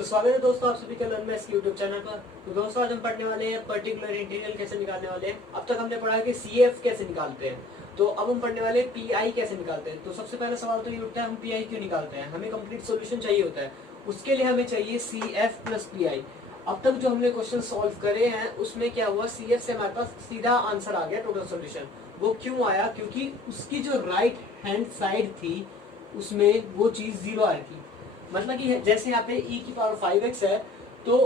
तो स्वागत है दोस्तों आप सभी का लर्न मैथ्स यूट्यूब चैनल पर। तो दोस्तों आज हम पढ़ने वाले हैं पर्टिकुलर इंटीग्रल कैसे निकालने वाले हैं। अब तक हमने पढ़ा कि CF कैसे निकालते हैं, तो अब हम पढ़ने वाले PI कैसे निकालते हैं। तो सबसे पहला सवाल तो ये उठता है हम PI क्यों निकालते हैं, हमें कंप्लीट सोल्यूशन चाहिए होता है, उसके लिए हमें चाहिए CF प्लस PI। अब तक जो हमने क्वेश्चन सॉल्व करे हैं उसमें क्या हुआ, CF से हमारे पास सीधा आंसर आ गया टोटल सोल्यूशन। वो क्यों आया, क्योंकि उसकी जो राइट हैंड साइड थी उसमें वो चीज 0 आई थी। मतलब कि जैसे यहाँ पे e⁵ है तो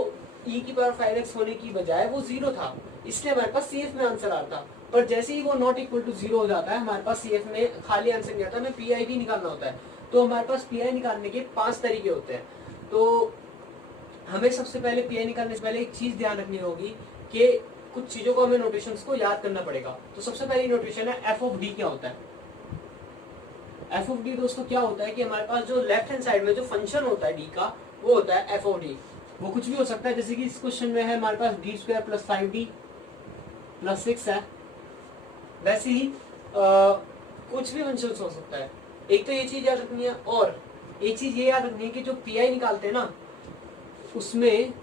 e⁵ होने की बजाय वो 0 था, इसलिए हमारे पास CF में आंसर आता। पर जैसे ही वो नॉट इक्वल टू 0 हो जाता है हमारे पास CF में खाली आंसर नहीं आता, हमें PI भी निकालना होता है। तो हमारे पास PI निकालने के 5 तरीके होते हैं। तो हमें सबसे पहले PI निकालने से पहले एक चीज ध्यान रखनी होगी कि कुछ चीजों को हमें नोटेशंस को याद करना पड़ेगा। तो सबसे पहली नोटेशन है f(d) क्या होता है। f(d) दोस्तों क्या होता है कि हमारे पास जो लेफ्ट हैंड साइड में जो फंक्शन होता है d का वो होता है f(d). वो कुछ भी हो सकता है, जैसे कि इस क्वेश्चन में है हमारे पास d² + 5d + 6 है, वैसे ही कुछ भी फंक्शन हो सकता है। एक तो ये चीज याद रखनी है, और एक चीज ये याद रखनी है कि जो PI निकालते हैं ना उसमें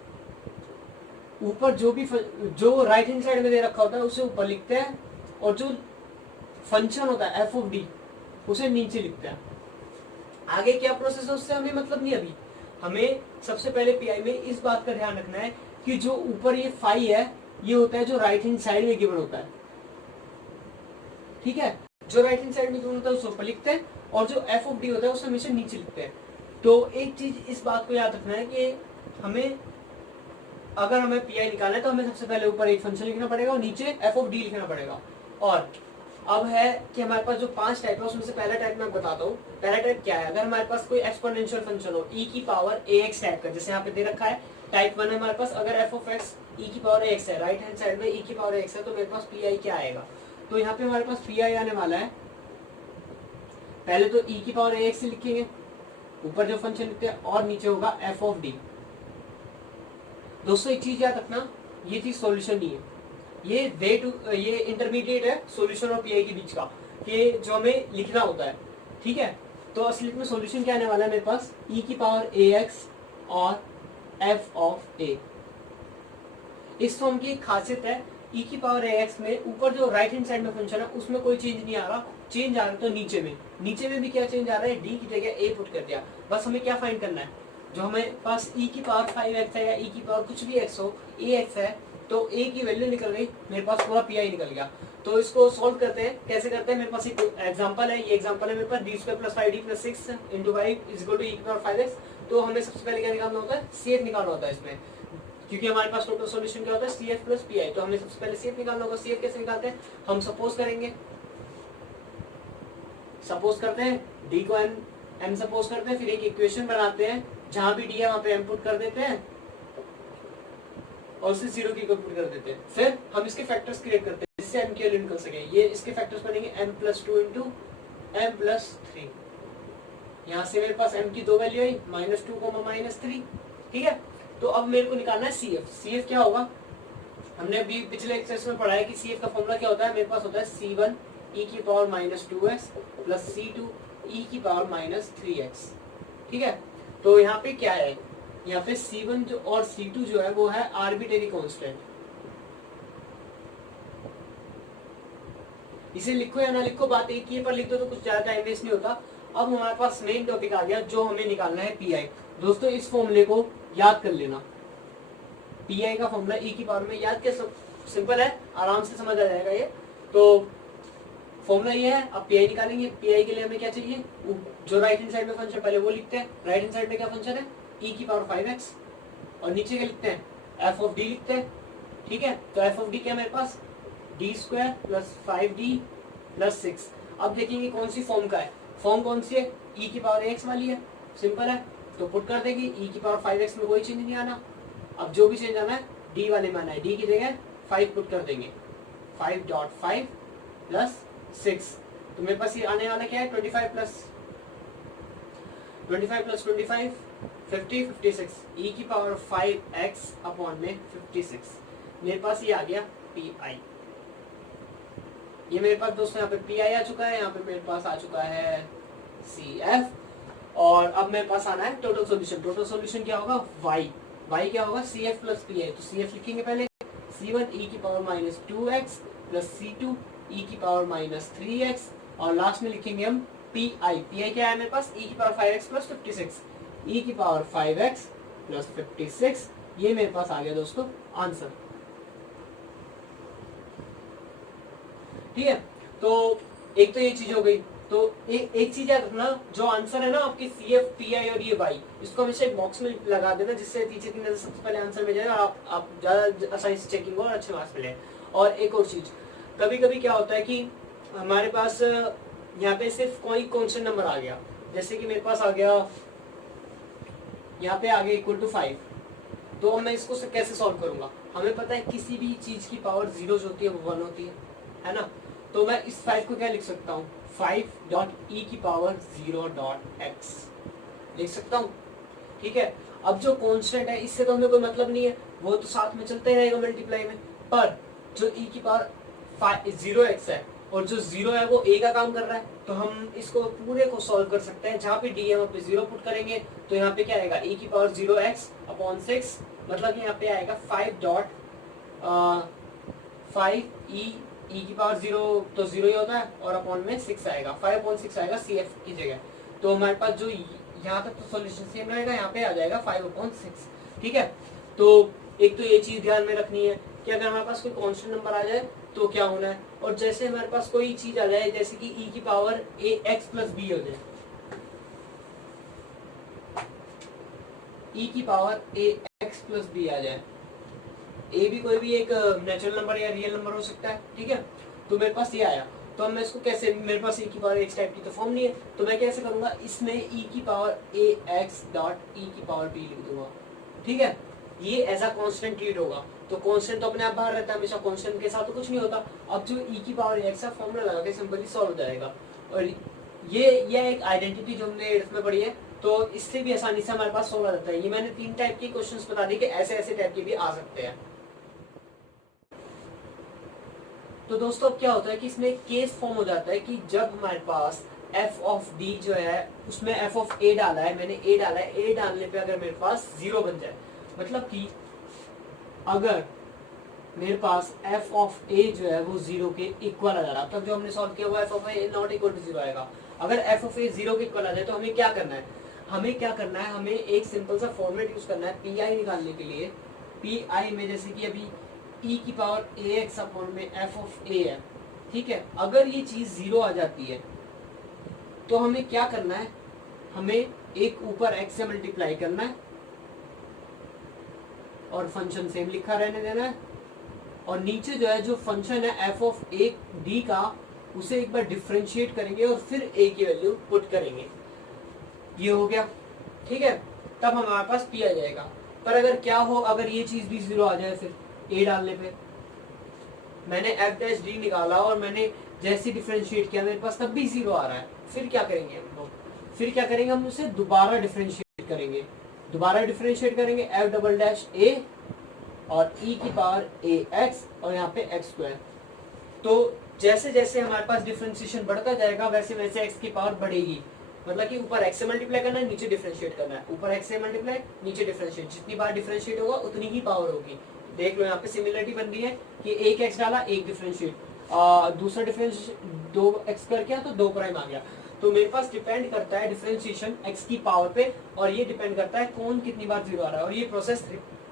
ऊपर जो राइट हैंड साइड में दे रखा होता है उसे ऊपर लिखते हैं, और जो फंक्शन होता है f(d) उसे नीचे लिखते हैं। आगे क्या प्रोसेस है उससे हमें मतलब नहीं। अभी हमें सबसे पहले PI में इस बात का ध्यान रखना है कि जो ऊपर ये फाई है ये होता है जो राइट हैंड साइड में गिवन होता है, ठीक है। जो राइट हैंड साइड में गिवन होता है उसे ऊपर लिखते हैं, और जो f(d) होता है उसे हमेशा नीचे लिखते हैं। तो एक चीज इस बात को याद रखना है कि हमें अगर हमें PI निकालना है तो हमें सबसे पहले ऊपर एक फंक्शन लिखना पड़ेगा और नीचे f(d) लिखना पड़ेगा। और अब है कि हमारे पास जो 5 टाइप है उसमें से पहला टाइप मैं बताता हूँ। पहला टाइप क्या है, अगर हमारे पास कोई एक्सपोनेंशियल फंक्शन हो e⁴ax टाइप का, जैसे यहाँ पे दे रखा है टाइप 1 है हमारे पास। अगर f(x) e⁴ax है, राइट हैंड साइड में e⁴ax है, तो मेरे पास PI क्या आएगा। तो यहाँ पे हमारे पास PI आने वाला है, पहले तो e⁵ax से लिखेंगे, ऊपर जो फंक्शन लिखते हैं, और नीचे होगा f(d). दोस्तों एक चीज याद रखना, ये चीज सॉल्यूशन नहीं है, ये इंटरमीडिएट है सॉल्यूशन और PI के बीच का, कि जो हमें लिखना होता है, ठीक है। तो असलियत में सॉल्यूशन क्या आने वाला है मेरे पास, e⁵ax और f(a). इस फॉर्म की एक खासियत है, e⁵ax में ऊपर जो राइट हैंड साइड में फंक्शन है उसमें कोई चेंज नहीं आ रहा, चेंज आ रहा तो नीचे में भी क्या चेंज आ रहा है, d की जगह a पुट कर दिया। बस हमें क्या फाइंड करना है, जो हमें पास e⁵ है या e⁵ कुछ भी x हो, ax है, तो a की वैल्यू निकल गई, मेरे पास पूरा PI निकल गया। तो इसको सॉल्व करते हैं, कैसे करते हैं। मेरे पास एक एग्जांपल है, ये एग्जांपल है मेरे पास d² + 5d + 6 × y = e⁵x। तो हमें सबसे पहले क्या निकालना होता है, CF निकालना होता है इसमें, क्योंकि हमारे पास टोटल सॉल्यूशन क्या होता है CF + PI। तो हमें सबसे पहले CF निकालना होगा। CF कैसे निकालते हैं, हम सपोज करेंगे, सपोज करते हैं d को m सपोज करते हैं, फिर एक इक्वेशन बनाते हैं, जहां भी d है वहां पे m पुट कर देते हैं और उसे 0 की पुट कर देते हैं। फिर हम इसके फैक्टर्स क्रिएट करते हैं जिससे m की वैल्यू निकल सके। ये इसके फैक्टर्स बनेंगे m + 2 × m + 3। यहाँ से मेरे पास m की 2 वैल्यू आई, -2, -3, ठीक है। तो अब मेरे को निकालना है CF। CF क्या होगा, हमने अभी पिछले एक्सरसाइज में पढ़ा है कि CF का फॉर्मूला क्या होता है। मेरे पास होता है C1 e⁻²x + C2 e⁻³ ठीक है। तो यहाँ पे क्या है, यहाँ पे C1 जो और C2 जो है वो है आर्बिट्रेरी कांस्टेंट। इसे लिखो या ना लिखो बात एक ही है, पर लिख दो तो कुछ ज्यादा टाइम वेस्ट नहीं होता। अब हमारे पास मेन टॉपिक आ गया, जो हमें निकालना है PI। दोस्तों इस फॉर्मूले को याद कर लेना, PI का फॉर्मूला e⁵ में याद क्या, सिंपल है, आराम से समझ आ जाएगा ये। तो फॉर्मूला ये है। अब PI निकालेंगे। PI के लिए हमें क्या चाहिए, जो राइट हैंड साइड में फंक्शन पहले वो लिखते हैं। राइट हैंड साइड में क्या फंक्शन है, e⁵x, और नीचे क्या लिखते हैं, f(d) लिखते हैं, ठीक है। तो f(d) क्या मेरे पास, d² + 5d + 6। अब देखेंगे कौन सी फॉर्म का है, फॉर्म कौन सी है, e⁵ax वाली है, सिंपल है, तो पुट कर देगी। e⁵x में कोई चेंज नहीं आना, अब जो भी चेंज आना है d वाले में आना है, d की जगह 5 पुट कर देंगे, 5.5 + 6। तो मेरे पास ये आने वाला क्या है, 25 + 25 50 56 e⁵5x में 56। मेरे पास ये आ गया PI। ये मेरे पास दोस्तों यहाँ पे PI आ चुका है, यहाँ पे मेरे पास आ चुका है CF। और अब मेरे पास आना है टोटल सॉल्यूशन। टोटल सॉल्यूशन क्या होगा, y क्या होगा CF प्लस पी आई। तो CF लिखेंगे पहले, C1 e की power minus 2x plus C2 e की पावर माइनस 3x, और लास्ट में लिखेंगे हम PI क्या है मेरे पास, e की पावर 5x प्लस 56, e की पावर 5x प्लस 56। ये मेरे पास आ गया दोस्तों आंसर। ठीक है, तो एक तो ये चीज हो गई। तो एक चीज याद रखना, जो आंसर है ना आपकी CF PI और ये y, इसको हमेशा एक बॉक्स में लगा देना, जिससे टीचर की नजर सबसे पहले आंसर में जाए और आप ज्यादा आसानी से चेकिंग हो और अच्छे मार्क्स मिले। और एक और चीज, कभी कभी क्या होता है कि हमारे पास यहाँ पे सिर्फ कोई कॉन्स्टेंट नंबर आ गया, जैसे कि मेरे पास आ गया यहाँ पे आ गया इक्वल टू 5, तो अब मैं इसको कैसे सॉल्व करूंगा। हमें पता है किसी भी चीज की पावर 0 जो होती है वो 1 होती है ना। तो मैं इस 5 को क्या लिख सकता हूँ, 5.e की पावर 0.x लिख सकता हूँ। ठीक है, अब जो कांस्टेंट है इससे तो हमें कोई मतलब नहीं है, वो तो साथ में चलता ही रहेगा मल्टीप्लाई में, पर जो e की पावर 0x है और जो 0 है वो a का काम कर रहा है, तो हम इसको पूरे को सॉल्व कर सकते हैं। जहाँ पे d है वहाँ पे 0 पुट करेंगे, तो यहाँ पे क्या आएगा, e की पावर 0x अपॉन 6, मतलब यहाँ पे आएगा 5 e की पावर 0 तो 0 ही होता है, और अपॉन में 6 आएगा, 5/6 आएगा CF की जगह। तो हमारे पास जो यहाँ तक तो सॉल्यूशन सेम रहेगा, यहाँ पे आ जाएगा 5/6। ठीक है, तो एक तो ये चीज ध्यान में रखनी है कि अगर हमारे पास कोई कांस्टेंट नंबर आ जाए तो क्या होना है, और जैसे हमारे पास कोई चीज आ जाए जैसे कि e की पावर ax प्लस b हो जाए, e की पावर ax प्लस b आ जाए, a भी कोई भी एक नेचुरल नंबर या रियल नंबर हो सकता है। ठीक है, तो मेरे पास ये आया, तो अब मैं इसको कैसे, मेरे पास e की पावर x टाइप की तो फॉर्म नहीं है, तो मैं कैसे करूंगा, इसमें e की पावर ax डॉट e की पावर b लिख दूंगा। ठीक है, ये एज अ कांस्टेंट ट्रीट होगा, तो कांस्टेंट तो अपने आप बाहर रहता है हमेशा, कांस्टेंट के साथ तो कुछ नहीं होता। अब जो e की पावर x का फॉर्मूला लगा के सिंपली सॉल्व हो जाएगा। और ये एक आइडेंटिटी जो हमने 8th में पढ़ी है, तो इससे भी आसानी से हमारे पास सॉल्व हो जाता है। ये मैंने 3 टाइप के क्वेश्चंस बता दिए कि ऐसे ऐसे टाइप के भी आ सकते हैं। तो दोस्तों अब क्या होता है कि इसमें एक केस फॉर्म हो जाता है कि जब हमारे पास f ऑफ d जो है उसमें f ऑफ a डाला है, मैंने a डाला है, a डालने पे अगर मेरे पास 0 बन जाए, मतलब कि अगर मेरे पास f ऑफ a जो है वो 0 के इक्वल आ जा रहा है, तब जो हमने सॉल्व किया वो f of a not equal to 0 आएगा। अगर f ऑफ a 0 के इक्वल आ जाए तो हमें क्या करना है, हमें एक सिंपल सा फॉर्मेट यूज करना है pi निकालने के लिए। pi में जैसे कि अभी e की पावर ax अपॉन में f ऑफ a है। ठीक है, अगर ये चीज 0 आ जाती है तो हमें क्या करना है, हमें एक ऊपर x से मल्टीप्लाई करना है और फंक्शन सेम लिखा रहने देना है, और नीचे जो है जो फंक्शन है f ऑफ a d का, उसे एक बार डिफरेंशिएट करेंगे और फिर a की वैल्यू पुट करेंगे। ये हो गया। ठीक है, तब हमारे पास p आ जाएगा। पर अगर क्या हो, अगर ये चीज भी 0 आ जाए, फिर a डालने पे मैंने f डैश d निकाला और मैंने जैसे डिफरेंशिएट किया मेरे पास तब भी 0 आ रहा है, फिर क्या करेंगे हम लोग, फिर क्या करेंगे, हम उसे दोबारा डिफरेंशिएट करेंगे, f डबल डैश a और e की पावर ax और यहाँ पे x स्क्वायर। तो जैसे जैसे हमारे पास डिफरेंशिएशन बढ़ता जाएगा वैसे वैसे x की पावर बढ़ेगी, मतलब कि ऊपर x से मल्टीप्लाई करना है, नीचे डिफरेंशिएट करना है, ऊपर x से मल्टीप्लाई नीचे डिफरेंशिएट, जितनी बार डिफरेंशिएट होगा उतनी ही पावर होगी। देख लो यहाँ पे सिमिलरिटी बन रही है कि एक x डाला, एक डिफरेंशिएट, दूसरा डिफरेंशिएट 2x कर किया तो 2 प्राइम आ गया। तो मेरे पास डिपेंड करता है डिफरेंशिएशन x की पावर पे, और ये डिपेंड करता है कौन कितनी बार 0 आ रहा है, और ये प्रोसेस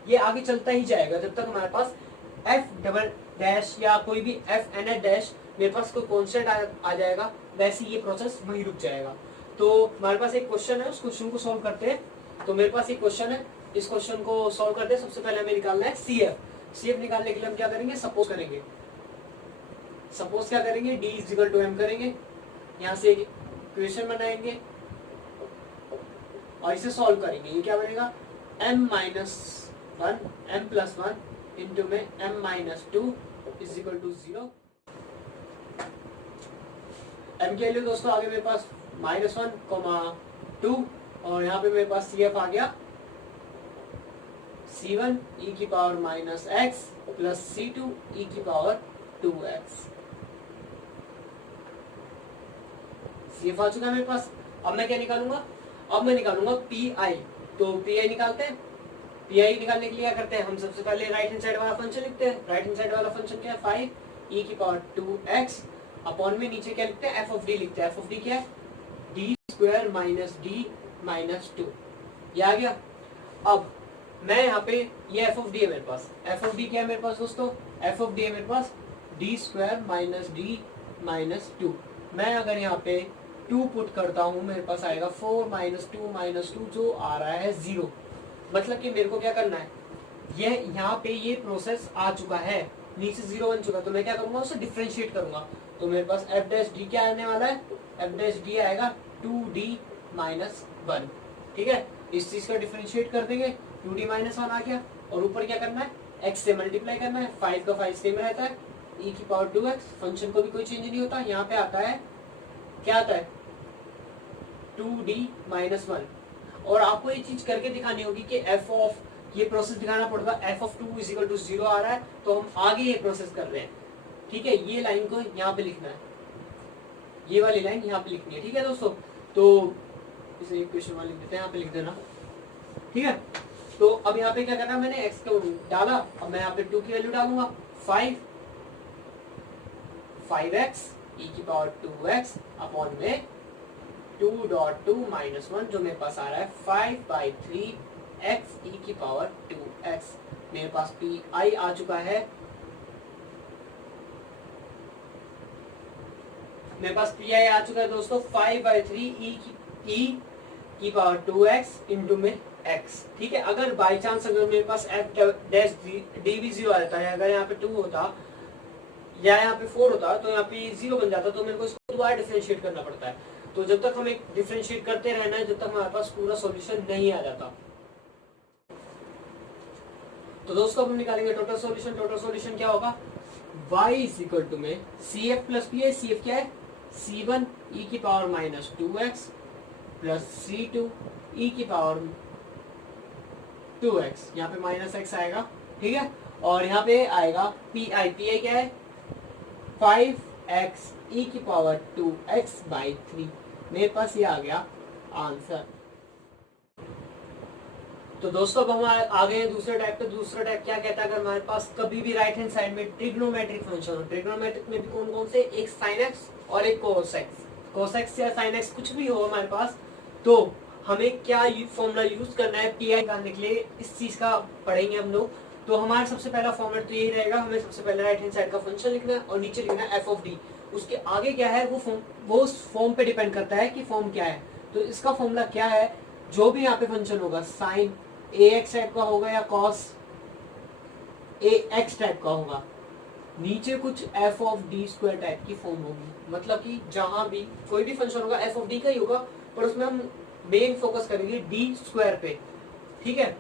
ये आगे चलता ही जाएगा जब तक हमारे पास f डबल डैश या कोई भी f एन डैश मेरे पास कोई कॉन्स्टेंट आ जाएगा, वैसे ये प्रोसेस वहीं रुक जाएगा। तो हमारे पास एक क्वेश्चन है, उस क्वेश्चन को सॉल्व करते हैं। तो मेरे पास एक क्वेश्चन है, इस क्वेश्चन को सॉल्व करते हैं। सबसे पहले हमें निकालना है CF निकालने के लिए हम क्या करेंगे, सपोज क्या करेंगे d is equal to m करेंगे, यहाँ से इक्वेशन बनाएंगे और इसे सॉल्व करेंगे। ये क्या बनेगा, m minus 1 m plus 1 into में m minus 2 is equal to 0। m के लिए दोस्तों आगे मेरे पास -1, 2 और यहाँ पे मेरे पास CF आ गया C1 e की power minus x plus C2 e की पावर 2x। CF आ चुका है मेरे पास। अब मैं क्या निकालूंगा, अब मैं निकालूंगा पी आई। तो पी आई निकालते हैं। पी आई निकालने के लिए क्या करते हैं, हम सबसे पहले राइट हैंड साइड वाला फंक्शन लिखते हैं। राइट हैंड साइड वाला फंक्शन क्या है, 5e⁻²x अपॉन में नीचे क्या लिखते हैं, एफ ऑफ डी लिखते हैं। एफ ऑफ डी क्या है, d² माइनस डी माइनस 2। ये आ गया। अब मैं यहाँ पे ये एफ ऑफ डी है मेरे पास। एफ ऑफ डी क्या है मेरे पास दोस्तों, एफ ऑफ डी है मेरे पास d² माइनस डी माइनस 2। मैं अगर यहाँ पे 2 पुट करता हूँ मेरे पास आएगा 4 माइनस 2 माइनस 2 जो आ रहा है 0। मतलब कि मेरे को क्या करना है, ये यहाँ पे ये प्रोसेस आ चुका है, नीचे 0 बन चुका, तो मैं क्या करूंगा, उसे डिफरेंशिएट करूंगा। तो मेरे पास एफ डैश डी क्या आने वाला है, एफ डैश डी आएगा 2d माइनस 1। ठीक है, इस चीज का डिफरेंशिएट कर देंगे, 2d माइनस 1 आ गया। और ऊपर क्या करना है, x से मल्टीप्लाई करना है। 5 का 5 सेम रहता है, e⁻²x। फंक्शन को भी कोई चेंज नहीं होता। यहाँ पे आता है, क्या आता है, 2d माइनस 1। और आपको ये चीज करके दिखानी होगी कि एफ ऑफ, ये प्रोसेस दिखाना पड़ेगा, f of 2 is equal to 0 आ रहा है, तो हम आगे ये प्रोसेस कर रहे हैं। ठीक है, ये लाइन को यहाँ पे लिखना है, ये वाली लाइन यहाँ पे लिखनी है। ठीक है दोस्तों, तो इसे इक्वेशन वाली लिख देते हैं, यहाँ पे लिख देना। ठीक है, तो अब यहाँ पे क्या करना है, मैंने x को डाला, अब मैं यहाँ पे 2 की वैल्यू डालूंगा। 5x e⁻²x अपॉन में 2.2 माइनस 1 जो मेरे पास आ रहा है 5/3x e⁻²x। मेरे पास पी आई आ चुका है, मेरे पास पी आई आ चुका है दोस्तों 5/3 e⁻²x इंटू में x। ठीक है, अगर बाई चांस अगर मेरे पास f डैश डी भी 0 आ जाता है, अगर यहाँ पे 2 होता या यहाँ पे 4 होता तो यहाँ पे 0 बन जाता, तो मेरे को इसको दोबारा डिफरेंशिएट करना पड़ता है। तो जब तक हमें डिफरेंशिएट करते रहना है, जब तक हमारे पास पूरा सॉल्यूशन नहीं आ जाता। तो दोस्तों हम निकालेंगे टोटल सॉल्यूशन। टोटल सॉल्यूशन क्या होगा, y इज इक्वल टू में CF प्लस पी है। CF क्या है, C1 e⁻²x plus C2 e⁻²x। यहाँ पे माइनस x आएगा। ठीक है, और यहाँ पे आएगा पी आई। पी आई क्या है, 5x e⁻²x/3। मेरे पास ये आ गया आंसर। तो दोस्तों अब हम आ गए हैं दूसरे टाइप पे। दूसरा टाइप क्या कहता है, अगर हमारे पास कभी भी राइट हैंड साइड में ट्रिग्नोमेट्रिक फंक्शन हो, ट्रिग्नोमेट्रिक में भी कौन कौन से, एक sin x और एक cos x, cos x या sin x कुछ भी हो हमारे पास, तो हमें क्या फॉर्मूला यूज करना है पी आई निकालने के लिए, इस चीज का पढ़ेंगे हम लोग। तो हमारा सबसे पहला फॉर्मेट तो यही रहेगा, हमें सबसे पहले राइट हैंड साइड का फंक्शन लिखना है और नीचे लिखना है एफ ऑफ डी। उसके आगे क्या है, वो उस फॉर्म पे डिपेंड करता है कि फॉर्म क्या है। तो इसका फॉर्मूला क्या है, जो भी यहाँ पे फंक्शन होगा, साइन ax टाइप का होगा या cos ax टाइप का होगा, नीचे कुछ f of d square type की फॉर्म होगी। मतलब कि जहां भी कोई भी फंक्शन होगा f ऑफ d का ही होगा, पर उसमें हम मेन फोकस करेंगे d स्क्वायर पे। ठीक है,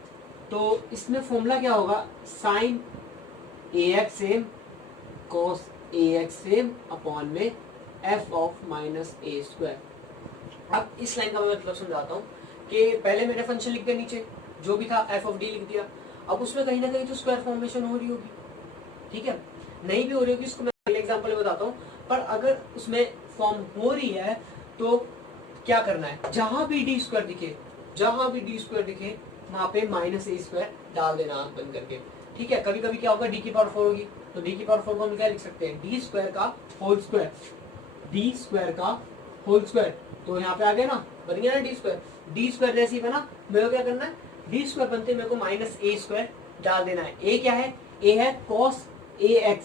तो इसमें फॉर्मूला क्या होगा, sine ax same cos ax same upon में f ऑफ माइनस a स्क्वायर। अब इस लाइन का मैं मतलब समझाता हूँ कि पहले मैंने फंक्शन लिख दिया, नीचे जो भी था एफ ऑफ डी लिख दिया। अब उसमें कहीं ना कहीं तो स्क्वायर फॉर्मेशन हो रही होगी। ठीक है, नहीं भी हो रही होगी, इसको मैं अगले एग्जांपल में बताता हूँ। पर अगर उसमें फॉर्म हो रही है तो क्या करना है, जहां भी डी स्क्वायर दिखे, जहां भी डी स्क्वायर दिखे वहां पे माइनस ए स्क्वायर डाल देना आंख बंद करके। ठीक है, कभी कभी क्या होगा, डी की पावर 4 होगी, तो डी की पावर 4 को हम क्या लिख सकते हैं, डी स्क्वायर का होल स्क्वायर, डी स्क्वायर का होल स्क्वायर। तो यहाँ पे आ गया ना, बन गया ना डी स्क्वायर। डी स्क्वायर जैसे ही बना, मेरे को क्या करना है, डी स्क्वायर बनते मेरे को माइनस ए स्क्वायर डाल देना है। ए क्या है, ए है cos ax,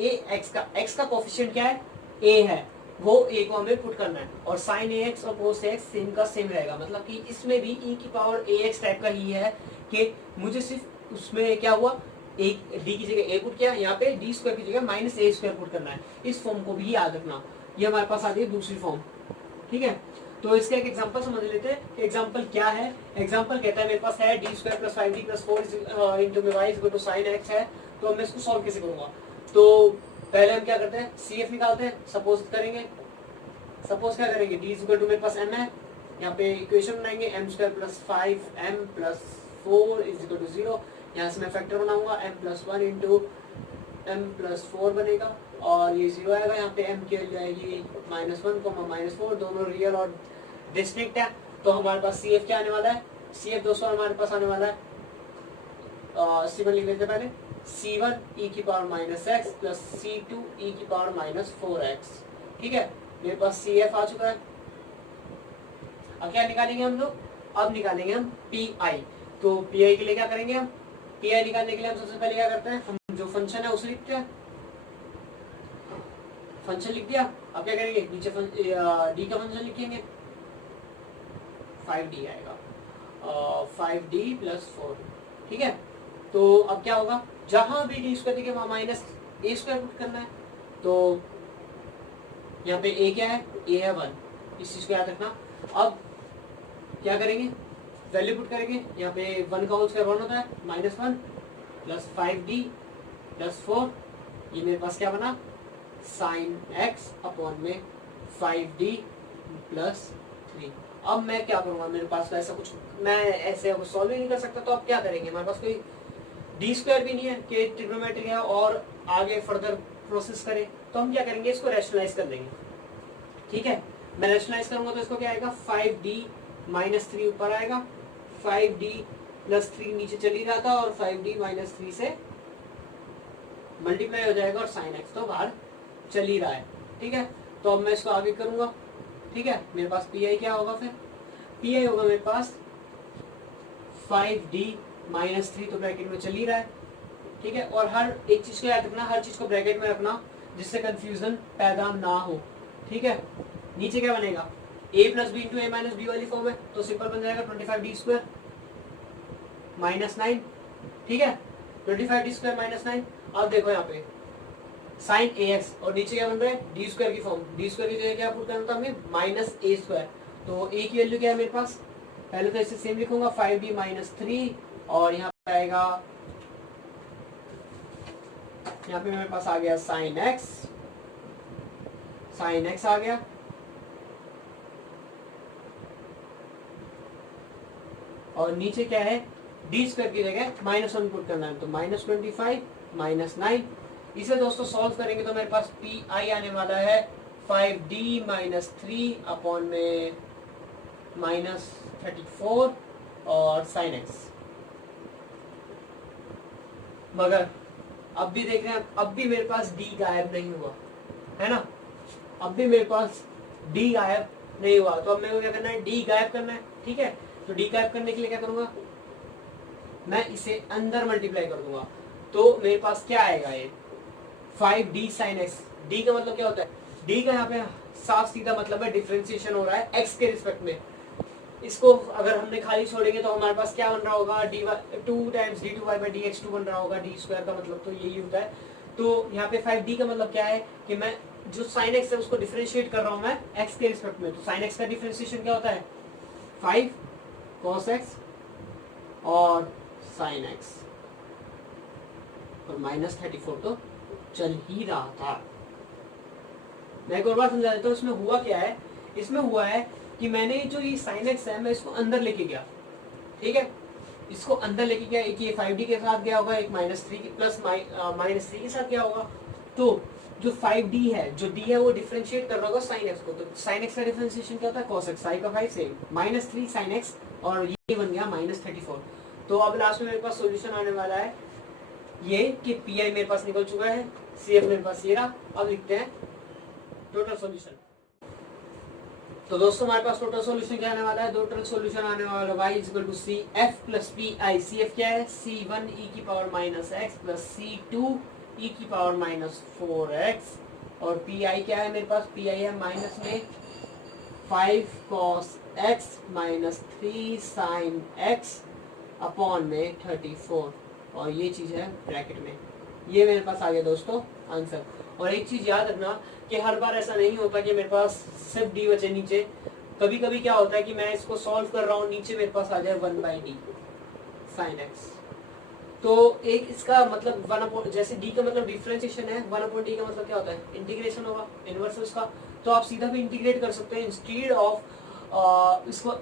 एक्स का कोफिशिएंट क्या है, ए है, वो ए को हमें पुट करना है। और sin ax और cos ax सेम का सेम रहेगा, मतलब कि इसमें भी e की पावर ax टाइप का ही है कि मुझे सिर्फ उसमें क्या हुआ, एक डी की जगह ए पुट किया, यहाँ पे डी स्क्वायर की जगह माइनस ए स्क्वायर पुट करना है। इस फॉर्म को भी याद रखना, ये हमारे पास आ गई दूसरी फॉर्म। ठीक है, तो इसका एक एग्जांपल समझ लेते हैं। एग्जांपल क्या है, एग्जांपल कहता है मेरे पास है d square plus 5d plus 4 into में y equal to sine x है। तो मैं इसको सॉल्व कैसे करूंगा, तो पहले हम क्या करते हैं, सी एफ निकालते हैं। सपोज करेंगे, सपोज क्या करेंगे, डी इक्वल टू मेरे पास एम है, यहाँ पे इक्वेशन बनाएंगे m square plus 5m plus 4 is equal to 0। यहाँ से मैं फैक्टर बनाऊंगा m plus 1 into m plus 4 बनेगा और ये 0 आएगा। यहाँ पे m की वैल्यू आएगी -1 -4, दोनों रियल और डिस्टिंक्ट है। तो हमारे पास सी एफ क्या आने वाला है, सी एफ दोस्तों हमारे पास आने वाला है C1 लिख लेते पहले, C1 e की power minus x plus C2 e की पावर माइनस 4x। ठीक है, मेरे पास CF आ चुका है। अब क्या निकालेंगे हम लोग, अब निकालेंगे हम PI। तो PI के लिए क्या करेंगे हम, PI निकालने के लिए हम सबसे पहले क्या करते हैं, हम जो फंक्शन है उसे लिखते हैं, फंक्शन लिख दिया। अब क्या करेंगे, नीचे डी का फंक्शन लिखेंगे, 5D आएगा, 5D प्लस 4। ठीक है, तो अब क्या होगा, जहां भी डी स्क्वायर दिखे वहां माइनस ए स्क्वायर पुट करना है। तो यहाँ पे ए क्या है, ए है 1, इस चीज को याद रखना। अब क्या करेंगे, वैल्यू पुट करेंगे, यहाँ पे 1 का होल स्क्वायर 1 होता है, -1 प्लस 5D प्लस 4, ये मेरे पास क्या बना, साइन एक्स अपॉन में 5D प्लस 3। अब मैं क्या करूंगा, मेरे पास तो ऐसा कुछ, मैं ऐसे सॉल्व ही नहीं कर सकता, तो अब क्या करेंगे, हमारे पास कोई डी स्क्वायर भी नहीं है कि ट्रिग्नोमेट्री है और आगे फर्दर प्रोसेस करें, तो हम क्या करेंगे, इसको रैशनलाइज कर लेंगे। ठीक है, मैं रैशनलाइज करूंगा तो इसको क्या आएगा, 5D माइनस 3 ऊपर आएगा, 5D प्लस 3 नीचे चली रहा था और 5D माइनस 3 से मल्टीप्लाई हो जाएगा और साइन एक्स तो बाहर चल ही रहा है। ठीक है, तो अब मैं इसको आगे करूंगा। ठीक है, मेरे पास PI क्या होगा, फिर PI होगा मेरे पास 5D माइनस 3, तो ब्रैकेट में चल ही रहा है। ठीक है, और हर एक चीज को याद रखना, हर चीज को ब्रैकेट में रखना जिससे कंफ्यूजन पैदा ना हो। ठीक है, नीचे क्या बनेगा, a plus b into a minus b वाली फॉर्म है, तो सिंपल बन जाएगा 25D स्क्वायर माइनस 9। ठीक है, 25D स्क्वायर माइनस 9। अब देखो यहाँ पे साइन AX और नीचे क्या बन रहा है, डी स्क्वायर की फॉर्म, डी स्क्वायर की जगह क्या पुट करना था हमें, माइनस ए स्क्वायर। तो ए की वैल्यू क्या है मेरे पास, पहले तो इसे सेम लिखूंगा, 5D माइनस 3, और यहाँ पे आएगा, यहाँ पे मेरे पास आ गया साइन एक्स, साइन एक्स आ गया, और नीचे क्या है, डी स्क्वायर की जगह -1 पुट करना है, तो -25 माइनस 9। इसे दोस्तों सॉल्व करेंगे तो मेरे पास PI आने वाला है 5D माइनस 3 अपॉन में -34 और साइन एक्स। मगर अब भी देख रहे हैं, अब भी मेरे पास D गायब नहीं हुआ है ना, अब भी मेरे पास D गायब नहीं हुआ। तो अब मेरे को क्या करना है, D गायब करना है। ठीक है, तो D गायब करने के लिए क्या करूंगा, मैं इसे अंदर मल्टीप्लाई कर दूंगा, तो मेरे पास क्या आएगा, ये 5D साइन एक्स। D का मतलब क्या होता है, D का यहाँ पे साफ सीधा मतलब है डिफरेंशिएशन हो रहा है x के रिस्पेक्ट में। इसको अगर हमने खाली छोड़ेंगे तो हमारे पास क्या बन रहा होगा, 2 टाइम्स d2y/dx2 बन रहा होगा। डी स्क्वायर का मतलब तो यही होता है। तो यहाँ पे 5D का मतलब क्या है कि मैं जो साइन एक्स है उसको डिफरेंशिएट कर रहा हूँ मैं x के रिस्पेक्ट में। तो साइन एक्स का डिफरेंशिएशन क्या होता है, 5 cos x और साइन एक्स, और -34 तो चल ही रहा था। मैं एक और बार समझा देता हूँ, इसमें हुआ क्या है, इसमें हुआ है कि मैंने जो ये साइन एक्स है मैं इसको अंदर लेके गया। ठीक है, इसको अंदर लेके गया, एक ये 5D के साथ गया होगा, एक -3 प्लस -3 के साथ गया होगा। तो जो 5D है, जो D है वो डिफरेंशिएट कर रहा होगा साइन एक्स को। तो साइन एक्स का डिफरेंशिएशन क्या होता है, cos x, साइन का 5 सेम, -3 साइन एक्स, और ये बन गया -34। तो अब लास्ट में मेरे पास सॉल्यूशन आने वाला है ये कि PI मेरे पास निकल चुका है, CF मेरे पास ये रहा। अब लिखते हैं टोटल सॉल्यूशन। तो दोस्तों हमारे पास टोटल सॉल्यूशन क्या आने वाला है, टोटल सॉल्यूशन आने वाला y equal to CF plus PI। CF क्या है, C1 e की power minus x plus C2 e की पावर माइनस 4x, और PI क्या है मेरे पास, PI है माइनस में 5 cos x minus 3 sin x upon में 34, और ये चीज है ब्रैकेट में। ये मेरे पास आ गया दोस्तों आंसर। और एक चीज याद रखना कि हर बार ऐसा नहीं होता कि मेरे पास सिर्फ D बचे नीचे। कभी कभी क्या होता है कि मैं इसको सॉल्व कर रहा हूँ, नीचे मेरे पास आ जाए 1/d sin x। तो एक इसका मतलब 1/, जैसे D का मतलब डिफरेंशिएशन है, 1/d का मतलब क्या होता है, इंटीग्रेशन होगा, इनवर्स उसका। तो आप सीधा भी इंटीग्रेट कर सकते हैं इंस्टेड ऑफ इसको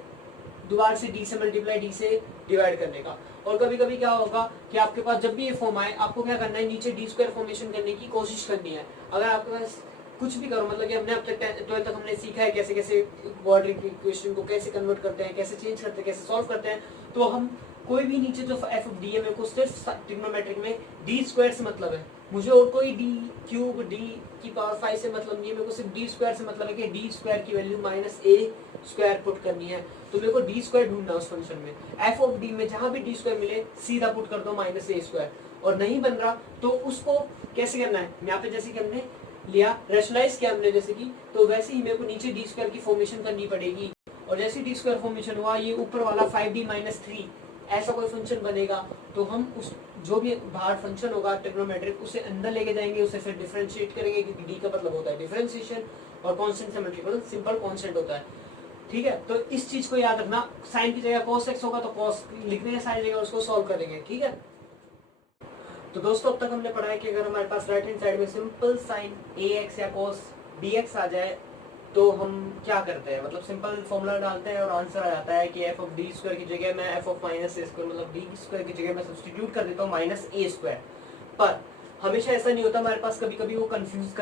दोबारा से D से मल्टीप्लाई, D से डिवाइड करने का। और कभी कभी क्या होगा कि आपके पास जब भी ये फॉर्म आए, आपको क्या करना है, नीचे D स्क्वायर फॉर्मेशन करने की कोशिश करनी है। अगर आपके पास कुछ भी करो, मतलब कि हमने अब तक 12th तक हमने सीखा है कैसे कैसे वर्ड इक्वेशन को कैसे कन्वर्ट करते हैं, कैसे चेंज करते हैं, कैसे सॉल्व करते हैं। तो हम कोई भी नीचे जो एफ ऑफ डी है, मेरे को सिर्फ ट्रिग्नोमेट्रिक में डी स्क्वायर से मतलब है, मुझे और कोई डी क्यूब डी की पावर 5 से मतलब नहीं है, मेरे को सिर्फ डी स्क्वायर से मतलब है कि डी स्क्वायर की वैल्यू माइनस ए स्क्वायर पुट करनी है। तो मेरे को डी स्क्वायर ढूंढना है उस फंक्शन में, एफ ऑफ डी में जहां भी डी स्क्वायर मिले सीधा पुट कर दो माइनस ए स्क्वायर, और नहीं बन रहा तो उसको कैसे करना है, यहाँ पे जैसे कि हमने लिया रेशनलाइज किया हमने जैसे कि, तो वैसे ही मेरे को नीचे डी स्क्वायर की फॉर्मेशन करनी पड़ेगी, और जैसे डी स्क्वायर फॉर्मेशन हुआ ये ऊपर वाला 5d माइनस 3 ऐसा कोई फंक्शन बनेगा, तो हम उस जो भी बाहर फंक्शन होगा ट्रिग्नोमेट्रिक उसे अंदर लेके जाएंगे, उसे फिर डिफरेंशिएट करेंगे, क्योंकि डी का मतलब होता है डिफरेंशिएशन और कांस्टेंट से मल्टीपल सिंपल कांस्टेंट होता है। ठीक है, तो इस चीज को याद रखना, साइन की जगह cos x होगा तो cos लिख देंगे साइन जगह, उसको सॉल्व करेंगे। ठीक है, तो दोस्तों अब तक हमने पढ़ा है कि अगर हमारे पास राइट हैंड साइड में सिंपल साइन ax या cos bx आ जाए तो हम क्या करते हैं, मतलब सिंपल फॉर्मूला डालते हैं और आंसर आ जाता है कि एफ ऑफ डी स्क्वायर की जगह मैं F of minus A square मतलब डी स्क्वायर की जगह मैं सब्स्टिट्यूट कर देता हूँ माइनस ए स्क्वायर। पर हमेशा ऐसा नहीं होता, हमारे पास कभी कभी वो कंफ्यूज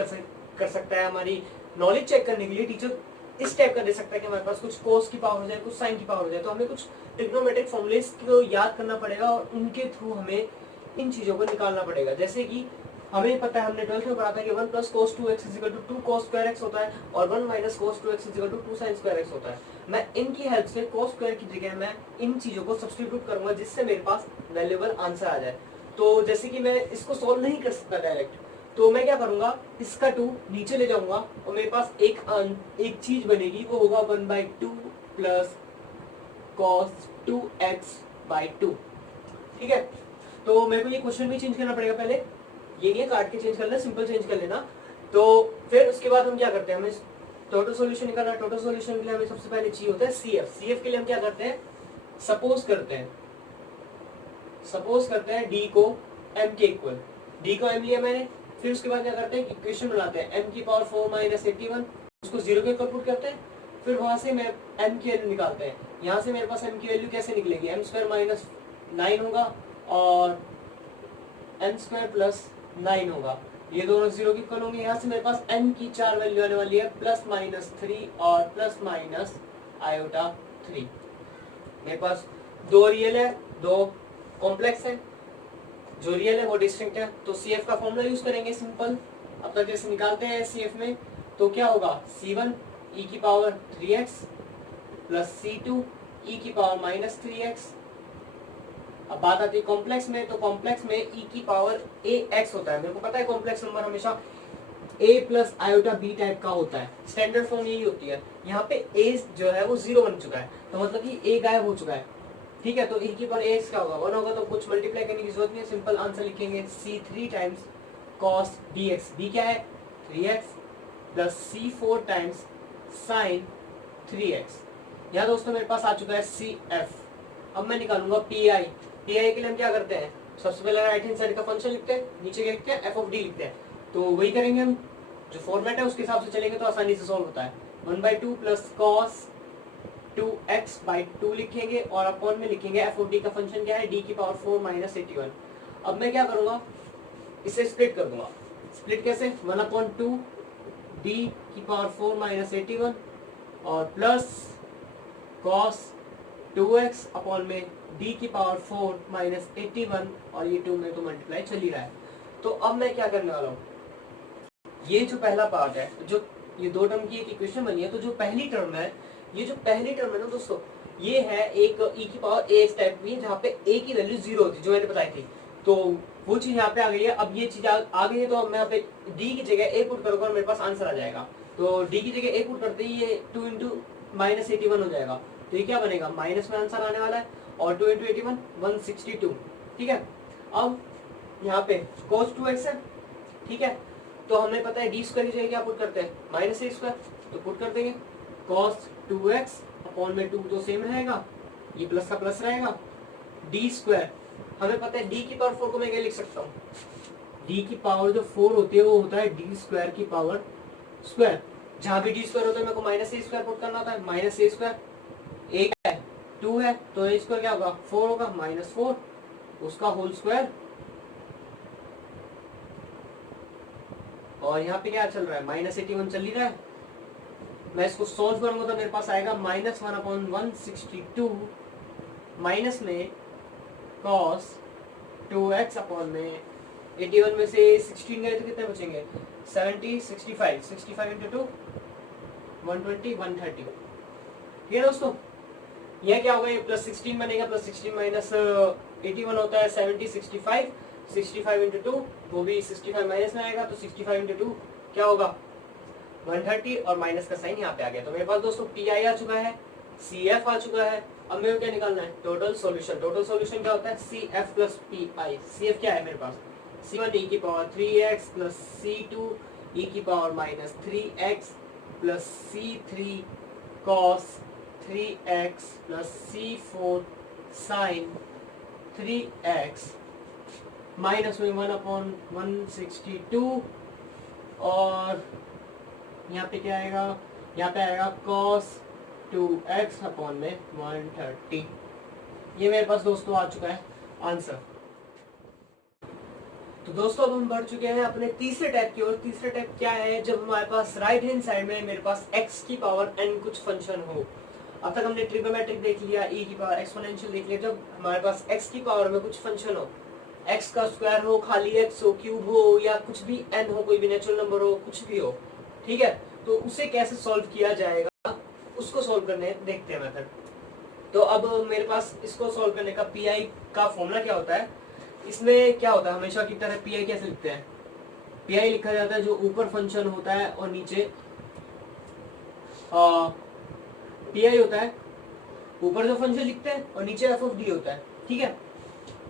कर सकता है। हमारी नॉलेज चेक करने के लिए टीचर इस टाइप का दे सकता है कि हमारे पास कुछ कोस की पावर हो जाए, कुछ साइन की पावर हो जाए, तो हमें कुछ ट्रिग्नोमेट्रिक फॉर्मूलेस को याद करना पड़ेगा और उनके थ्रू हमें इन चीजों को निकालना पड़ेगा। जैसे कि हमें पता है, हमने 12th में पढ़ा था कि 1 plus cos 2x equal to 2 cos square x होता है और 1 minus cos 2x equal to 2 sine square x होता है। मैं इनकी हेल्प से कोस स्क्वायर की जगह मैं इन चीजों को सब्स्टिट्यूट करूंगा जिससे मेरे पास वैल्यूएबल आंसर आ जाए। तो जैसे कि मैं इसको सॉल्व नहीं कर सकता डायरेक्ट, तो मैं क्या करूंगा, इसका 2 नीचे ले जाऊंगा और मेरे पास एक चीज बनेगी, वो होगा 1/2 प्लस कॉस 2x/2। ठीक है, तो मेरे को ये क्वेश्चन भी चेंज करना पड़ेगा पहले, ये नहीं काट के चेंज कर लेना, सिंपल चेंज कर लेना। तो फिर उसके बाद हम क्या करते हैं, हमें टोटल सॉल्यूशन निकालना है। टोटल सॉल्यूशन के लिए हमें सबसे पहले चाहिए होता है सीएफ। सीएफ के लिए हम क्या करते हैं, सपोज करते हैं डी को एम के इक्वल, डी को एम लिया मैंने, फिर उसके बाद क्या करते हैं इक्वेशन बनाते हैं एम की पावर 4 माइनस 81, उसको 0 के इक्वल पुट करते हैं, फिर वहां से मैं एम की वैल्यू निकालते हैं। यहाँ से मेरे पास एम की वैल्यू कैसे निकलेगी, एम स्क्वायर माइनस 9 होगा और एम स्क्वायर प्लस 9 होगा, ये दोनों 0 के इक्वल होंगे। यहाँ से मेरे पास n की 4 वैल्यू आने वाली है प्लस माइनस 3 और प्लस माइनस आयोटा 3। मेरे पास 2 रियल है 2 कॉम्प्लेक्स है, जो रियल है वो डिस्टिंक्ट है, तो CF का फॉर्मूला यूज करेंगे सिंपल। अब तक जैसे निकालते हैं CF में, तो क्या होगा C1 e की power 3x plus C2 e की पावर माइनस 3x। अब बात आती है कॉम्प्लेक्स में, तो कॉम्प्लेक्स में e की पावर ax होता है। मेरे को पता है कॉम्प्लेक्स नंबर हमेशा a plus iota b type का होता है, स्टैंडर्ड फॉर्म यही होती है। यहाँ पे a जो है वो 0 बन चुका है, तो मतलब कि a गायब हो चुका है। ठीक है, तो e की पावर ax क्या होगा, 1 होगा, तो कुछ मल्टीप्लाई करने की जरूरत नहीं है, सिंपल आंसर लिखेंगे c3 times cos bx, b क्या है 3x plus c4 times sign 3x। यहाँ दोस्तों मेरे पास आ चुका है CF। अब मैं निकालूंगा PI। PI के लिए हम क्या करते हैं, सबसे पहले राइट हैंड साइड का फंक्शन लिखते हैं, नीचे क्या लिखते हैं एफ ऑफ डी लिखते हैं, तो वही करेंगे हम, जो फॉर्मेट है उसके हिसाब से चलेंगे तो आसानी से सॉल्व होता है। 1/2 प्लस कॉस 2x/2 लिखेंगे और अपॉन में लिखेंगे एफ ऑफ डी का फंक्शन क्या है, डी की पावर 4 माइनस 81। अब मैं क्या करूंगा, इसे स्प्लिट कर दूंगा। स्प्लिट कैसे, 1/2 डी की पावर 4 माइनस 81 और प्लस कॉस 2x अपॉन में d की पावर 4 माइनस 81 और ये 2 में तो मल्टीप्लाई चल ही रहा है। तो अब मैं क्या करने वाला हूँ, ये जो पहला पार्ट है, जो ये 2 टर्म की एक इक्वेशन बनी है, तो जो पहली टर्म है, ये जो पहली टर्म है ना दोस्तों, ये है एक e की पावर ax टाइप की, जहाँ पे a की वैल्यू 0 होती है, जो मैंने बताई थी, तो वो चीज यहाँ पे आ गई है। अब ये चीज आ गई है, तो अब मैं यहाँ पे d की जगह a पुट करूंगा और मेरे पास आंसर आ जाएगा। तो d की जगह a पुट करते ही ये 2 इंटू माइनस 81 हो जाएगा, तो ये क्या बनेगा, माइनस में आंसर आने वाला है, और 2 इंटू 81 162। ठीक है, अब यहाँ पे cos 2x है। ठीक है, तो हमें पता है डी स्क्वायर की जगह क्या पुट करते हैं, माइनस ए स्क्वायर, तो पुट कर देंगे cos 2x अपॉन में 2 तो सेम रहेगा, ये प्लस का प्लस रहेगा, डी स्क्वायर हमें पता है डी की पावर 4 को मैं क्या लिख सकता हूँ, डी की पावर जो 4 होती है वो होता है डी स्क्वायर की पावर स्क्वायर। जहां भी डी स्क्वायर होता है मेरे को माइनस ए स्क्वायर पुट करना होता है, माइनस ए स्क्वायर एक है 2 है, तो ए स्क्वायर क्या होगा 4 होगा, माइनस 4 उसका होल स्क्वायर और यहाँ पे क्या चल रहा है, -81 चल ही रहा है। मैं इसको सोल्व करूंगा तो मेरे पास आएगा -1/162 माइनस में cos 2x अपॉन में 81 में से 16 गए तो कितने बचेंगे, 70, 65, 65 इंटू 2 120, 130। ठीक है दोस्तों, यह क्या होगा, ये +16 बनेगा, +16 माइनस 81 होता है 70, 65, 65 इंटू 2 वो भी 65 माइनस में आएगा, तो 65 इंटू 2 क्या होगा 130 और माइनस का साइन यहाँ पे आ गया। तो मेरे पास दोस्तों पी आई आ चुका है, सी एफ आ चुका है। अब मेरे को क्या निकालना है, टोटल सॉल्यूशन। टोटल सॉल्यूशन क्या होता है, C F plus P I. C F क्या है मेरे पास, C1 e की power 3x plus C2 e की power minus 3x plus C3 cos 3x plus C4 sin 3x minus में 1/162 और यहाँ पे क्या आएगा, यहाँ पे आएगा cos 2x अपॉन में 130। ये मेरे पास दोस्तों आ चुका है आंसर। तो दोस्तों अब हम बढ़ चुके हैं अपने तीसरे टाइप की ओर। तीसरा टाइप क्या है, जब हमारे पास राइट हैंड साइड में मेरे पास x की पावर n कुछ फंक्शन हो। अब तक हमने ट्रिग्नोमेट्रिक देख लिया, e की पावर एक्सपोनेंशियल देख लिया। जब हमारे पास x की पावर में कुछ फंक्शन हो, x का स्क्वायर हो, खाली x हो, क्यूब हो, या कुछ भी n हो, कोई भी नेचुरल नंबर हो, कुछ भी हो, ठीक है, तो उसे कैसे सॉल्व किया जाएगा उसको सॉल्व करने देखते हैं मेथड। तो अब मेरे पास इसको सॉल्व करने का पी आई का फॉर्मूला क्या होता है। इसमें क्या होता है, हमेशा की तरह पी आई कैसे लिखते हैं, पी आई लिखा जाता है जो ऊपर फंक्शन होता है और नीचे पी आई होता है, ऊपर जो फंक्शन लिखते हैं और नीचे एफ ऑफ डी होता है। ठीक है,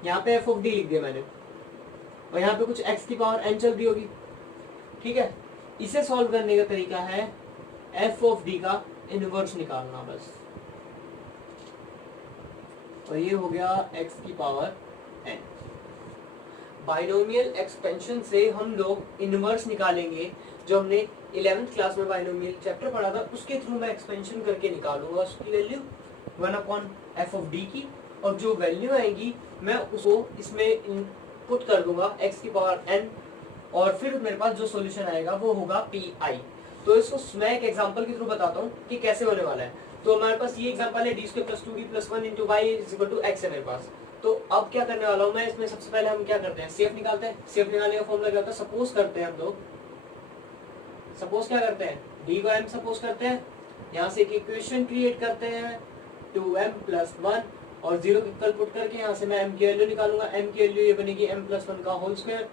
यहाँ पे एफ ऑफ डी लिख दिया मैंने और यहाँ पे कुछ एक्स की पावर एन चल रही होगी। ठीक है, इसे सॉल्व करने का तरीका है एफ ऑफ डी का इनवर्स निकालना बस, और ये हो गया एक्स की पावर एन। बाइनोमियल एक्सपेंशन से हम लोग इनवर्स निकालेंगे। जो हमने 11th क्लास में बाइनोमियल चैप्टर पढ़ा था उसके थ्रू मैं एक्सपेंशन करके निकालूंगा उसकी वैल्यू 1/f ऑफ डी की, और जो वैल्यू आएगी मैं उसको इसमें इनपुट कर दूंगा x की पावर n, और फिर मेरे पास जो सॉल्यूशन आएगा वो होगा पी आई। तो इसको मैं एक एग्जांपल के थ्रू बताता हूँ कि कैसे होने वाला है। तो हमारे पास ये एग्जांपल है d² + 2d + 1 × y = x है मेरे पास। तो अब क्या करने वाला हूँ मैं, इसमें सबसे पहले हम क्या करते हैं, सेफ निकालते हैं। सेफ निकालने का फॉर्मूला क्या होता है, सपोज करते हैं हम लोग, सपोज क्या करते हैं, d को m सपोज करते हैं, यहाँ से एक इक्वेशन क्रिएट करते हैं 2m + 1 और 0 की इक्वल पुट करके यहाँ से मैं m की वैल्यू निकालूंगा। m की वैल्यू ये बनेगी m + 1 का होल स्क्वायर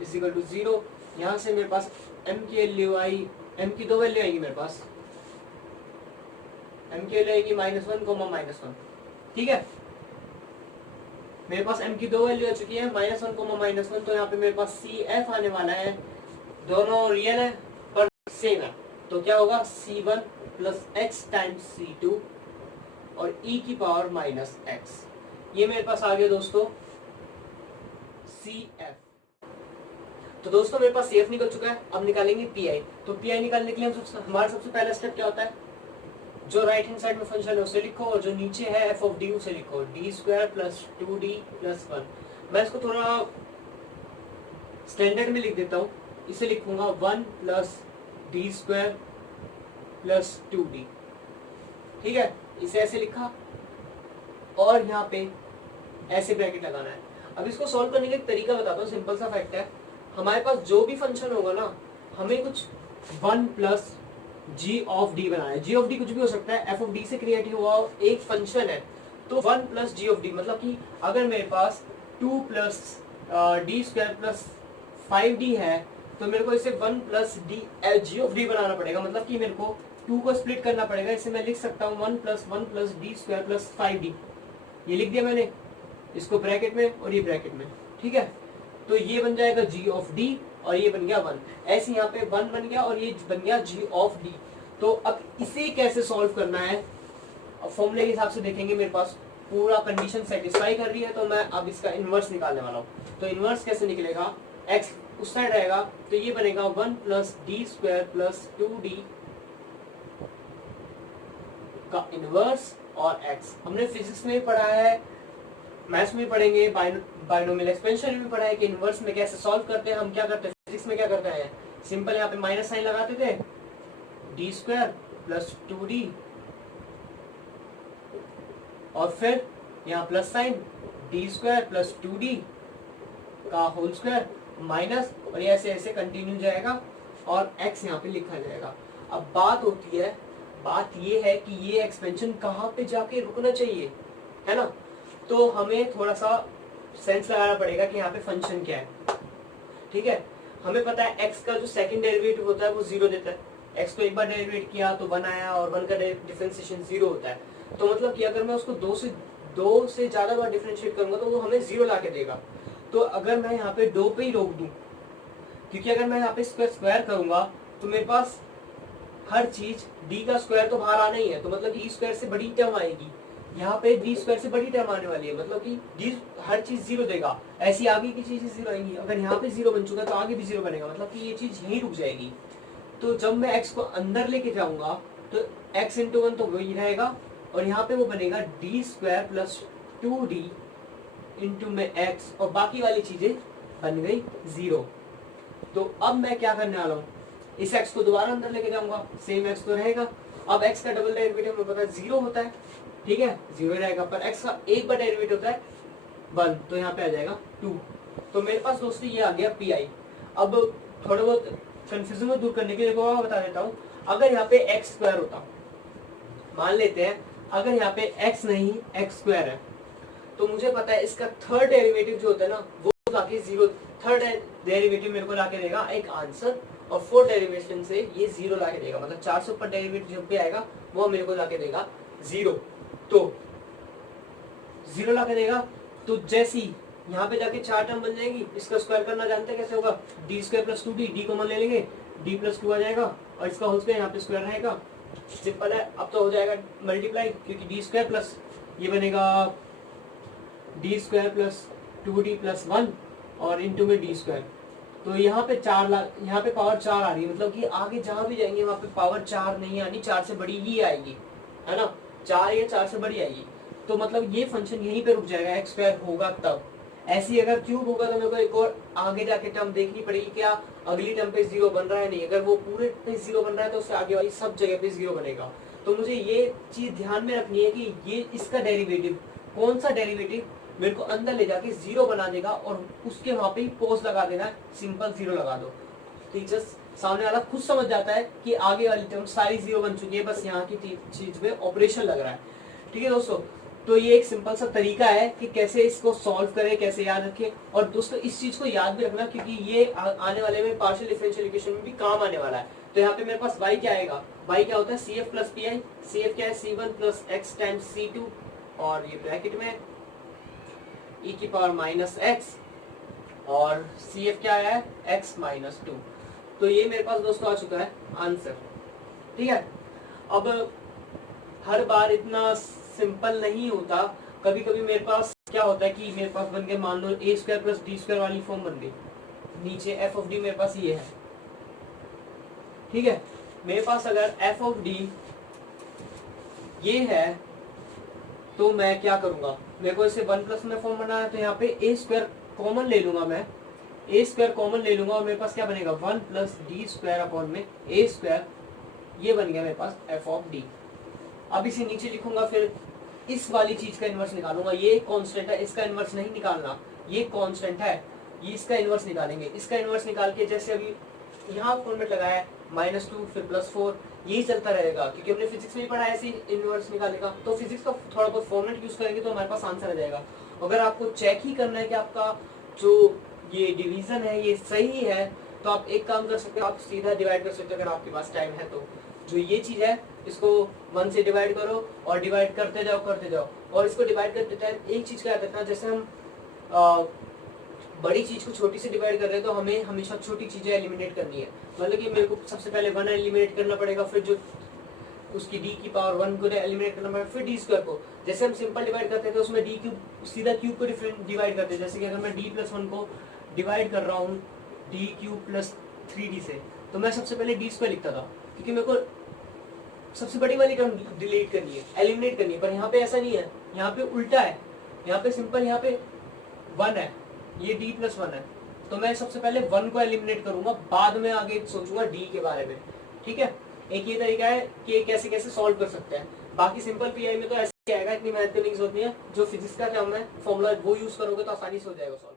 = 0। यहाँ से मेरे पास m की वैल्यू आई, m की दो वैल्यू आएगी मेरे पास, m की वैल्यू आएगी -1, -1। ठीक है, मेरे पास m की दो वैल्यू आ चुकी है, -1, -1। तो यहाँ पे मेरे पास सी एफ आने वाला है, दोनों रियल है पर सेम है। तो क्या होगा, C1 + x टाइम्स C2 और e की पावर -x। ये मेरे पास आ गया दोस्तों CF। तो दोस्तों मेरे पास CF निकल चुका है, अब निकालेंगे PI। तो PI निकालने के लिए हमारा सबसे पहला स्टेप क्या होता है, जो राइट हैंड साइड में फंक्शन है उसे लिखो और जो नीचे है f ऑफ d उसे लिखो, d² + 2d + 1। मैं इसको थोड़ा स्टैंडर्ड में लिख देता हूँ, इसे लिखूंगा 1 + d² + 2d। ठीक है, इसे ऐसे लिखा और यहाँ पे ऐसे ब्रैकेट लगाना है। अब इसको सॉल्व करने का एक तरीका बताता हूँ, सिंपल सा फैक्ट है। हमारे पास जो भी फंक्शन होगा ना, हमें कुछ 1 + g ऑफ d बनाना है। g ऑफ d कुछ भी हो सकता है, f ऑफ d से क्रिएट हुआ एक फंक्शन है, तो 1 + g ऑफ d मतलब कि अगर मेरे पास 2 + d² + 5d है तो मेरे को इसे 1 + g ऑफ d बनाना पड़ेगा। मतलब कि मेरे को 2 को स्प्लिट करना पड़ेगा। इसे मैं लिख सकता हूँ 1 + 1 + d² + 5d। ये लिख दिया मैंने, इसको ब्रैकेट में और ये ब्रैकेट में। ठीक है, तो ये बन जाएगा g ऑफ d और ये बन गया 1। ऐसे यहाँ पे 1 बन गया और ये बन गया g ऑफ d। तो अब इसे कैसे सॉल्व करना है, अब फॉर्मूले के हिसाब से देखेंगे। मेरे पास पूरा कंडीशन सेटिस्फाई कर रही है, तो मैं अब इसका इनवर्स निकालने वाला हूँ। तो इनवर्स कैसे निकलेगा, x उस साइड रहेगा तो ये बनेगा 1 + d² + 2d का इनवर्स और x। हमने फिजिक्स में पढ़ा है, मैथ्स में पढ़ेंगे, बाइनोमियल एक्सपेंशन में पढ़ा है कि इनवर्स में कैसे सॉल्व करते हैं। हम क्या करते हैं, फिजिक्स में क्या करते हैं, सिंपल यहाँ पे माइनस साइन लगाते थे, डी स्क्वायर प्लस 2d, और फिर यहाँ plus sign D square plus 2d का होल स्क्वायर माइनस, और ये ऐसे ऐसे कंटिन्यू जाएगा और x यहाँ पे लिखा जाएगा। अब बात ये है कि ये एक्सपेंशन कहाँ पे जाके रुकना चाहिए, है ना। तो हमें थोड़ा सा सेंस लगाना पड़ेगा कि यहाँ पे फंक्शन क्या है, ठीक है। हमें पता है x का जो सेकंड डेरिवेटिव होता है वो 0 देता है। x को एक बार डेरिवेट किया तो 1 आया, और 1 का डिफरेंशिएशन 0 होता है। तो मतलब कि अगर मैं उसको 2 से ज्यादा बार डिफरेंशिएट करूंगा तो वो हमें 0 ला के देगा। तो अगर मैं यहाँ पे 2 पे ही रोक दूं, क्योंकि अगर मैं यहाँ पे स्क्वायर करूंगा तो मेरे पास हर चीज d का स्क्वायर तो बाहर आना ही है, तो मतलब e स्क्वायर से बड़ी टर्म आएगी, यहाँ पे d स्क्वायर से बड़ी टर्म आने वाली है, मतलब कि d हर चीज 0 देगा, ऐसी आगे की चीजें 0 आएंगी। अगर यहाँ पे 0 बन चुका तो आगे भी 0 बनेगा, मतलब कि ये चीज यहीं रुक जाएगी। तो जब मैं x को अंदर लेके जाऊंगा तो x इंटू 1 तो वही रहेगा, और यहाँ पे वो बनेगा D square plus 2d into में x, और बाकी वाली चीजें बन गई 0। तो अब मैं क्या करने वाला हूँ, इस x को दोबारा अंदर लेके जाऊंगा, सेम x तो रहेगा। अब x का डबल डेरिवेटिव हमें पता है 0 होता है, ठीक है, 0 रहेगा, पर x का एक बार डेरिवेटिव होता है 1, तो यहाँ पे आ जाएगा 2। तो मेरे पास दोस्तों ये आ गया PI। अब थोड़ा बहुत कंफ्यूजन को दूर करने के लिए मैं बता देता हूँ, अगर यहाँ पे x स्क्वायर होता, मान लेते हैं अगर यहाँ पे x नहीं x स्क्वायर है, तो मुझे पता है इसका थर्ड डेरिवेटिव जो होता है ना वो लाके 0, थर्ड डेरिवेटिव मेरे को लाके देगा एक आंसर, और फोर्थ डेरिवेशन से ये 0 लाके देगा, मतलब 4 से ऊपर डेरिवेटिव जब भी आएगा वो मेरे को लाके देगा 0। तो 0 लाके देगा, तो जैसी यहाँ पे जाके 4 टर्म बन जाएगी, इसका स्क्वायर करना जानते हैं कैसे होगा, D square plus 2d, D common ले लेंगे, d प्लस 2 आ जाएगा, और इसका होल स्क्वायर यहाँ पे स्क्वायर रहेगा, सिंपल है। अब तो हो जाएगा मल्टीप्लाई, क्योंकि डी स्क्वायर प्लस ये बनेगा D square plus 2d plus 1 और इंटू में डी स्क्वायर। तो यहाँ पे यहाँ पे पावर 4 आ रही है, मतलब कि आगे जहां भी जाएंगे वहां पे पावर 4 नहीं आनी, 4 से बड़ी ही आएगी, है ना, 4 या 4 से बड़ी आएगी। तो मतलब ये फंक्शन यहीं पे रुक जाएगा, एक्स स्क्वायर होगा तब। ऐसी अगर क्यूब होगा तो मेरे को एक और आगे जाके टर्म देखनी पड़ेगी, क्या अगली टर्म पे 0 बन रहा है नहीं, अगर वो पूरे पे 0 बन रहा है तो उससे आगे वाली सब जगह पे 0 बनेगा। तो मुझे ये चीज ध्यान में रखनी है कि ये इसका डेरिवेटिव, कौन सा डेरिवेटिव मेरे को अंदर ले जाके 0 बना देगा, और उसके वहां पे पोज लगा देना, सिंपल 0 लगा दो। टीचर्स सामने वाला खुद समझ जाता है कि आगे वाली टर्म सारी 0 बन चुकी है, बस यहाँ की चीज में ऑपरेशन लग रहा है। ठीक है दोस्तों, तो ये एक सिंपल सा तरीका है कि कैसे इसको सॉल्व करें, कैसे याद रखें। और दोस्तों इस चीज को याद भी रखना, क्योंकि ये आने वाले में पार्शियल डिफरेंशियल इक्वेशन में भी काम आने वाला है। तो यहाँ पे मेरे पास y क्या आएगा, y क्या होता है CF प्लस PI, CF क्या है C1 plus x times C2, और ये ब्रैकेट में e की पावर माइनस x, और CF क्या है x माइनस 2। तो ये मेरे पास दोस्तों आ चुका है आंसर। ठीक है, अब हर बार इतना सिंपल नहीं होता, कभी कभी मेरे पास क्या होता है कि मेरे पास बन गया, मान लो a square plus D square वाली फॉर्म बन गई, नीचे f ऑफ d मेरे पास ये है। ठीक है, मेरे पास अगर f ऑफ d ये है तो मैं क्या करूंगा, मेरे को इसे 1 प्लस में फॉर्म बनाना है, तो यहाँ पे a स्क्वायर कॉमन ले लूंगा, मैं a स्क्वायर कॉमन ले लूंगा, और मेरे पास क्या बनेगा 1 प्लस डी स्क्वायर अपॉन में a स्क्वायर, ये बन गया मेरे पास f ऑफ d। अब इसे नीचे लिखूंगा, फिर इस वाली चीज का इनवर्स निकालूंगा, ये कांस्टेंट है, इसका इनवर्स नहीं निकालना, ये कांस्टेंट है, ये इसका इनवर्स निकालेंगे। इसका इनवर्स निकाल के जैसे अभी यहाँ फॉर्मेट लगाया है -2 फिर +4, यही चलता रहेगा, क्योंकि हमने फिजिक्स में ही पढ़ा है ऐसे इनवर्स निकालेगा। तो फिजिक्स का थोड़ा बहुत फॉर्मेट यूज करेंगे तो हमारे पास आंसर आ जाएगा। अगर आपको चेक ही करना है कि आपका जो ये डिवीजन है ये सही है, तो आप एक काम कर सकते हो, आप सीधा डिवाइड कर सकते हो अगर आपके पास टाइम है तो। जो ये चीज है इसको 1 से डिवाइड करो और डिवाइड करते जाओ, और इसको डिवाइड करते टाइम एक चीज का याद रखना, जैसे हम बड़ी चीज को छोटी से डिवाइड कर रहे हैं तो हमें हमेशा छोटी चीजें एलिमिनेट करनी है। मतलब कि मेरे को सबसे पहले 1 एलिमिनेट करना पड़ेगा, फिर जो उसकी d की पावर 1 को एलिमिनेट करना पड़ेगा, फिर d स्क्वायर को। जैसे हम सिंपल डिवाइड करते थे तो उसमें d क्यूब सीधा क्यूब को डिवाइड करते हैं, जैसे कि अगर मैं d प्लस 1 को डिवाइड कर रहा हूँ d क्यूब प्लस 3d से, तो मैं सबसे पहले d स्क्वायर लिखता था, क्योंकि मेरे को सबसे बड़ी वाली टर्म डिलीट करनी है, एलिमिनेट करनी है। पर यहाँ पे ऐसा नहीं है, यहाँ पे उल्टा है, यहाँ पे सिंपल यहाँ पे 1 है, ये d प्लस 1 है, तो मैं सबसे पहले 1 को एलिमिनेट करूंगा, बाद में आगे सोचूंगा डी के बारे में। ठीक है, एक ये तरीका है कि कैसे कैसे सॉल्व कर सकते हैं। बाकी सिंपल पीआई में तो ऐसे आएगा, इतनी मेहनत करने की जरूरत नहीं है, जो फिजिक्स का काम है फॉर्मूला वो यूज करोगे तो आसानी से हो जाएगा सॉल्व।